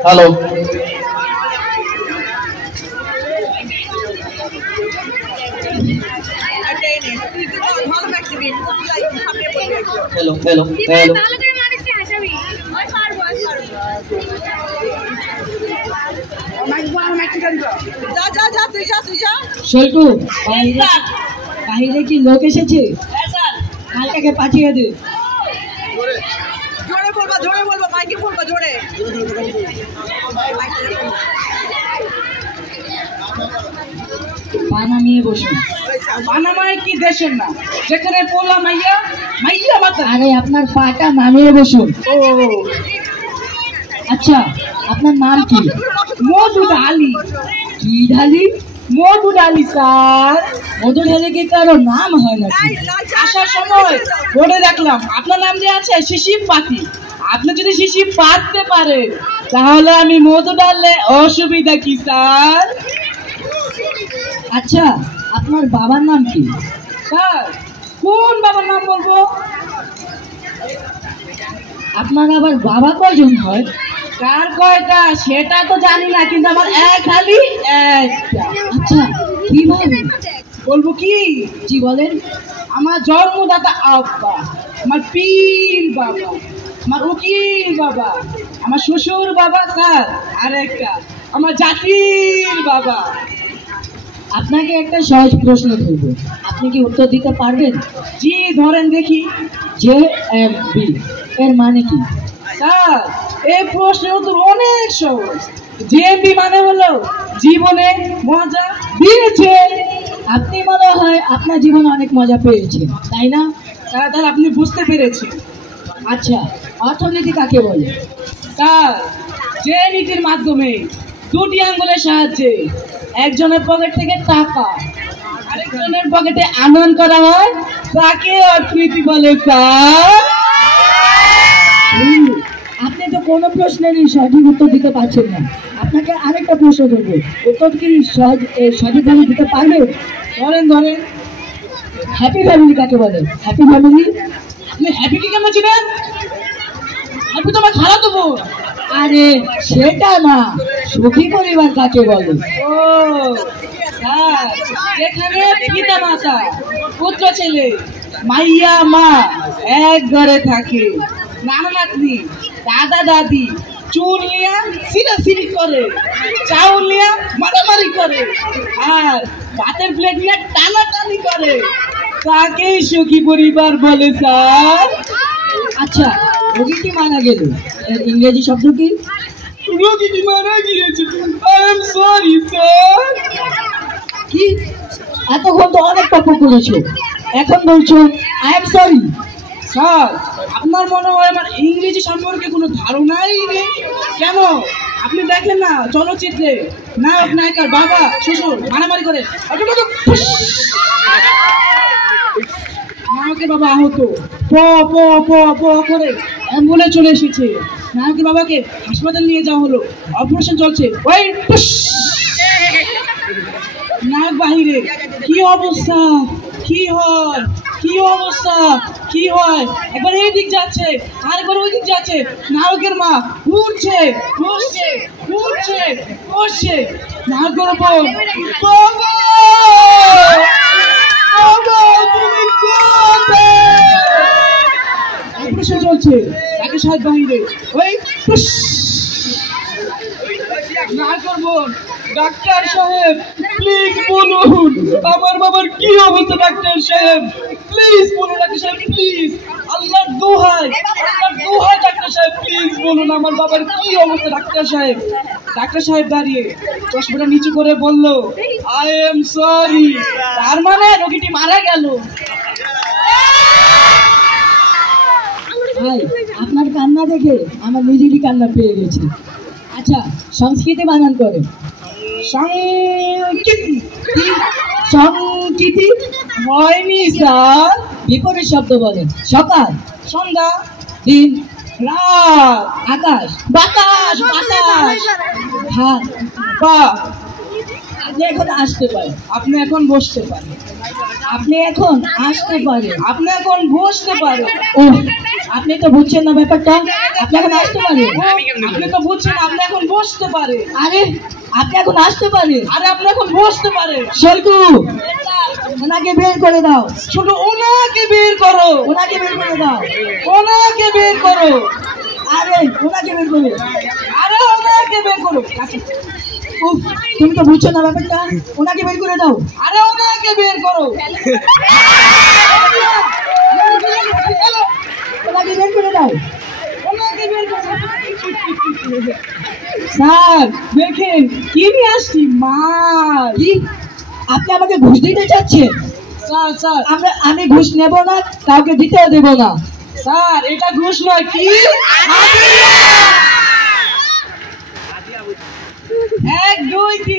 Hello hello hello hello Saltu বাহিরে কি লোক এসেছে মালটাকে পাঠিয়ে দে জোরে বলবো মাইকে বলবো জোরে পা নামিয়ে বসুন পানামায় কি দেশের না যেখানে পোলা মাইয়া মাইয়া বাতা আরে আপনার পাটা নামিয়ে বসুন ও আচ্ছা আপনার নাম কি মধুর আলী কি ঢালি মধুর আলী স্যার মধু ঢালি কি কারো নাম হয় নাকি আসার সময় বোর্ডে দেখলাম আপনার নাম যে আছে শিশির পাতি আপনি যদি শিশির পাততে পারে তাহলে আমি মধু ডাললে অসুবিধা কি স্যার আচ্ছা আপনার বাবার নাম কি স্যার কোন বাবার নাম বলবো আপনার আবার বাবা কয়জন হয় কার কয়টা সেটা তো জানি না কিন্তু আমার এক খালি একটা আচ্ছা কিভাবে বলবো কি জি বলেন আমার জন্মদাতা আব্বা আমার পীর বাবা আমার উকিল বাবা আমার শ্বশুর বাবা স্যার আর একটা আমার জাতির বাবা আপনাকে একটা সহজ প্রশ্ন করব আপনি কি উত্তর দিতে পারবেন জি ধরেন দেখি জে এম বি এর মানে কি স্যার এই প্রশ্নের উত্তর অনেক সহজ জেএমবি মানে হলো জীবনে মজা দিয়েছে আপনি মনে হয় আপনার জীবনে অনেক মজা পেয়েছেন তাই না স্যার তাহলে আপনি বুঝতে পেরেছেন আচ্ছা অর্থনীতি কাকে বলে স্যার যে নীতির মাধ্যমে দুটি আঙ্গুলের সাহায্যে একজনের পকেট থেকে টাকা আরেকজনের পকেটে আনয়ন করা হয় তাকে অর্থনীতি বলে স্যার আপনি তো কোনো প্রশ্নেরই সঠিক উত্তর দিতে পারছেন না আপনাকে আরেকটা প্রশ্ন করবো উত্তর কি সঠিকভাবে দিতে পারবেন ধরেন হ্যাপি ফ্যামিলি কাকে বলে হ্যাপি ফ্যামিলি আপনি হ্যাপি কি কেমন ছিলেন হ্যাপি তো আমার খারাপ দেবো আরে সেটা না সুখী পরিবার কাকে বলে ও স্যার যেখানে পিতা মাতা পুত্র ছেলে মাইয়া মা এক ঘরে থাকে নানা নাতনি দাদা দাদি চুল নিয়া সিরাসিরি করে চাউল নিয়া মারামারি করে আর ভাতের প্লেট নিয়ে টানাটানি করে তাকেই সুখী পরিবার বলে স্যার আচ্ছা রোগীটি মারা গেল এর ইংরেজি শব্দ কি রোগীটি মারা গিয়েছে আই এম সরি স্যার কি এতক্ষণ তো অনেক তর্ক করেছো এখন বলছো আই এম সরি স্যার আপনার মনে হয় আমার ইংরেজি সম্পর্কে কোনো ধারণাই নেই কেন আপনি দেখেন না চলচ্চিত্রে নায়ক নায়িকার বাবা শ্বশুর মারামারি করে নায়কের বাবা আহত প প প প করে অ্যাম্বুলেন্স চলে এসেছে নায়কের বাবাকে হাসপাতাল নিয়ে যাওয়া হলো অপারেশন চলছে ওই নায়ক বাহিরে কি অবস্থা কি হয় কি অবস্থা কি হয় একবার এই দিক যাচ্ছে আরেকবার ওই দিক যাচ্ছে নায়কের মা উঠছে বসছে উঠছে বসছে নায়কের উপর অপারেশন চলছে ডাক্তার সাহেব বাহিরে ওই না করবো ডাক্তার সাহেব প্লিজ বলুন আমার বাবার কি অবস্থা ডাক্তার সাহেব প্লিজ বলুন ডাক্তার সাহেব প্লিজ আল্লাহর দোহাই ডাক্তার সাহেব প্লিজ বলুন আমার বাবার কি অবস্থা ডাক্তার সাহেব দাঁড়িয়ে চশমাটা নিচু করে বলল আই এম সরি তার মানে রোগীটি মারা গেল ভাই আপনার কান্না দেখে আমার নিজেরই কান্না পেয়ে গেছে আচ্ছা সংস্কৃতি বানান করে সংস্কৃতি হয়নি স্যার বিপরীত শব্দ বলেন সকাল সন্ধ্যা দিন রাত আকাশ বাতাস বাতাস হাত পা আপনি এখন আসতে পারেন। আপনি এখন বসতে পারেন। আপনি এখন আসতে পারেন। আপনি এখন বসতে পারেন। ও, আপনি তো বুঝছেন না ব্যাপারটা। আপনি এখন আসতে পারেন। আপনি তো বুঝছেন, আপনি এখন বসতে পারেন। আরে আপনি এখন আসতে পারেন। আরে আপনি এখন বসতে পারেন। সল্টু, ওনাকে বের করে দাও। শুধু ওনাকে বের করো, ওনাকে বের করে দাও। ওনাকে বের করো, আরে ওনাকে বের করো। আরে ওনাকে বের করো। উফ, তুমি তো বুঝছো না ব্যাপারটা। ওনাকে বের করে দাও। আরে ওনাকে বের করো। ওনাকে বের করে দাও। ওনাকে বের করো। স্যার, দেখেন কি নিয়ে আসছি, মাছ। কি আপনি আমাকে ঘুষ দিতে চাচ্ছেন? স্যার স্যার আমি ঘুষ নেব না, কাউকে দিতেও দেব না। স্যার, এটা ঘুষ নয়। কি? 1 2 3